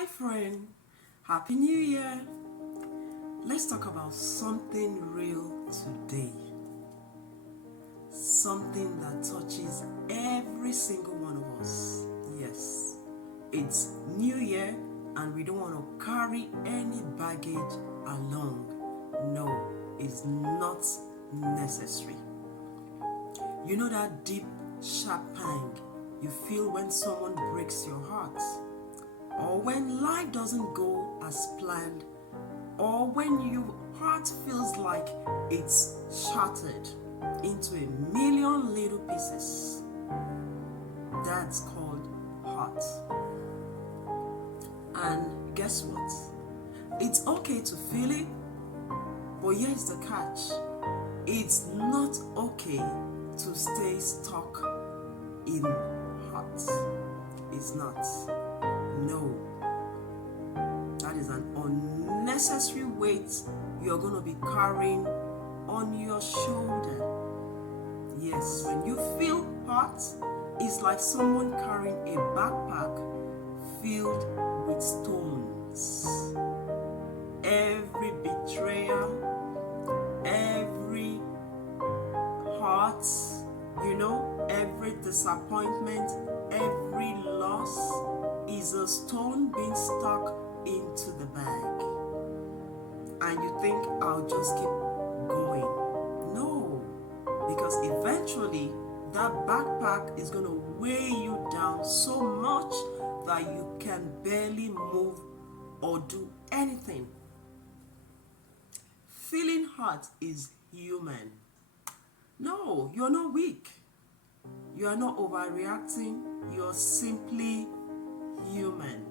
Hi friend, Happy New Year. Let's talk about something real today. Something that touches every single one of us. Yes, it's New Year and we don't want to carry any baggage along. No, it's not necessary. You know that deep, sharp pang you feel when someone breaks your heart? Or when life doesn't go as planned, or when your heart feels like it's shattered into a million little pieces. That's called heart. And guess what? It's okay to feel it, but here's the catch. It's not okay to stay stuck in heart. It's not. No, that is an unnecessary weight you're going to be carrying on your shoulder. Yes, when you feel hurt, it's like someone carrying a backpack filled with stones. Every betrayal, every hurt, every disappointment, every loss is a stone being stuck into the bag. And you think, I'll just keep going. No, because eventually that backpack is going to weigh you down so much that you can barely move or do anything. Feeling hurt is human. No, you're not weak. You are not overreacting. You're simply human.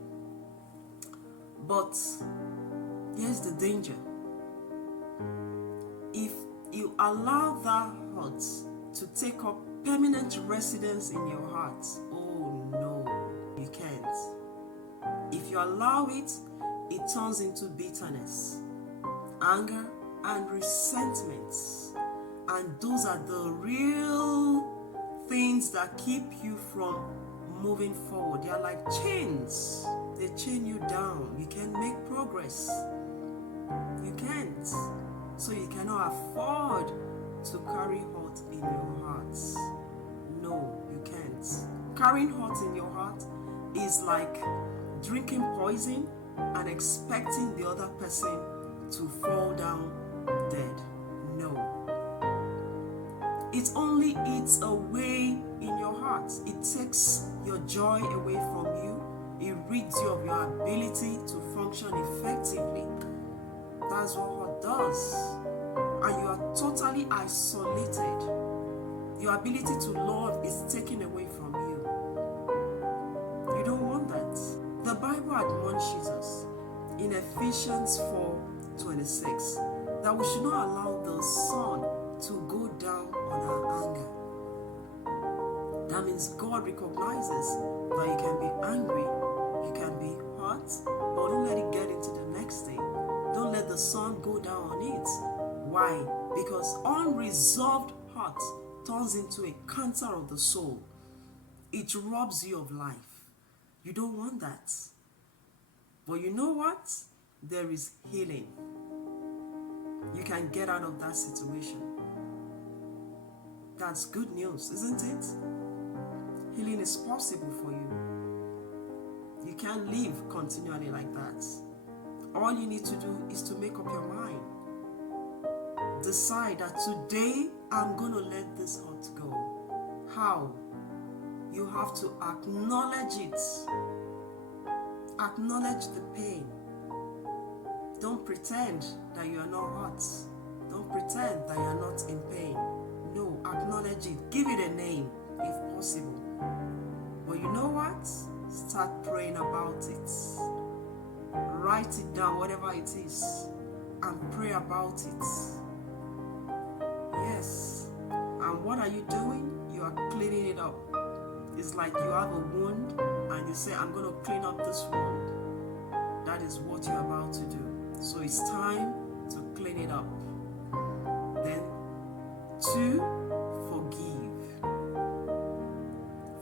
But here's the danger. If you allow that hurt to take up permanent residence in your heart, oh no, you can't. If you allow it, it turns into bitterness, anger, and resentment. And those are the real things that keep you from moving forward. They are like chains. They chain you down. You can't make progress. You can't. So you cannot afford to carry hurt in your heart. No, you can't. Carrying hurt in your heart is like drinking poison and expecting the other person to fall down dead. No. It only eats away in your heart. It takes your joy away from you. It rids you of your ability to function effectively. That's what hurt does. And you are totally isolated. Your ability to love is taken away from you. You don't want that. The Bible admonishes us in Ephesians 4:26 that we should not allow the sun to go down on our anger. That means God recognizes that you can be angry, you can be hurt, but don't let it get into the next day. Don't let the sun go down on it. Why? Because unresolved hurt turns into a cancer of the soul. It robs you of life. You don't want that. But you know what? There is healing. You can get out of that situation. That's good news, isn't it? Healing is possible for you. You can't live continually like that. All you need to do is to make up your mind. Decide that today I'm going to let this hurt go. How? You have to acknowledge it. Acknowledge the pain. Don't pretend that you are not hurt. Don't pretend that you are not in pain. No, acknowledge it. Give it a name if possible. But you know what? Start praying about it. Write it down, whatever it is, and pray about it. Yes. And what are you doing? You are cleaning it up. It's like you have a wound and you say, I'm going to clean up this wound. That is what you're about to do. So it's time to clean it up. Then 2, forgive.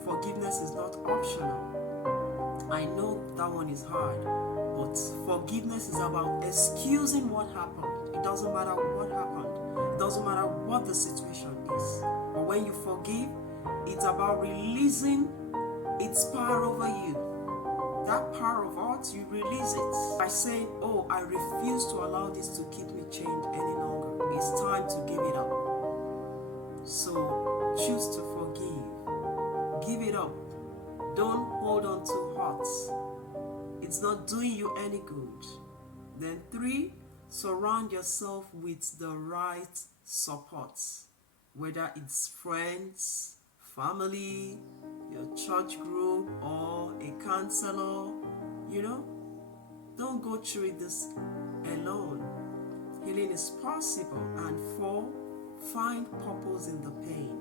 Forgiveness is not optional. I know that that one is hard. But forgiveness is about excusing what happened. It doesn't matter what happened. It doesn't matter what the situation is. But when you forgive, it's about releasing its power over you. That power of heart, you release it by saying, oh, I refuse to allow this to keep me chained any longer. It's time to give it up. So choose to forgive. Give it up. Don't hold on to hurts. It's not doing you any good. Then 3, surround yourself with the right support. Whether it's friends, family, your church group, or a counselor, don't go through this alone. Healing is possible. And 4, find purpose in the pain.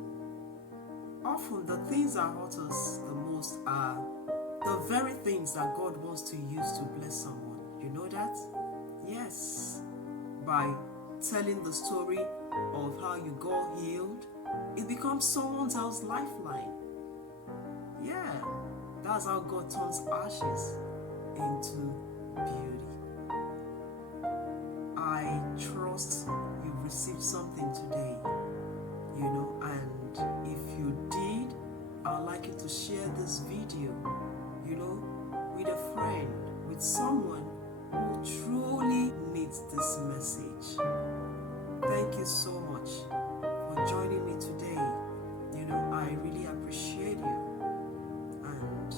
Often the things that hurt us the most are the very things that God wants to use to bless someone. You know that? Yes. By telling the story of how you got healed, it becomes someone else's lifeline. Yeah, that's how God turns ashes into beauty. I trust you've received something today, and if you did, I'd like you to share this video, with a friend, with someone who truly needs this message. Thank you so much for joining me today. I really appreciate you. And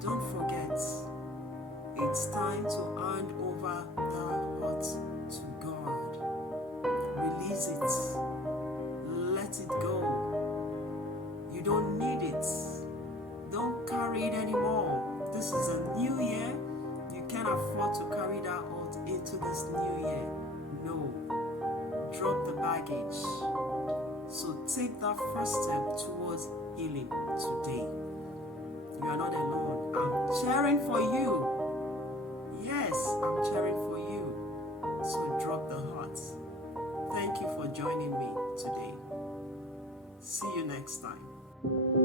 don't forget, it's time to hand over the heart to God. Release it. Let it go. You don't need it. Don't carry it anymore. This is a new year. You can't afford to carry that hurt into this new year. No. Drop the baggage. So take that first step towards healing today. You are not alone. I'm cheering for you. Yes, I'm cheering for you. So drop the heart. Thank you for joining me today. See you next time.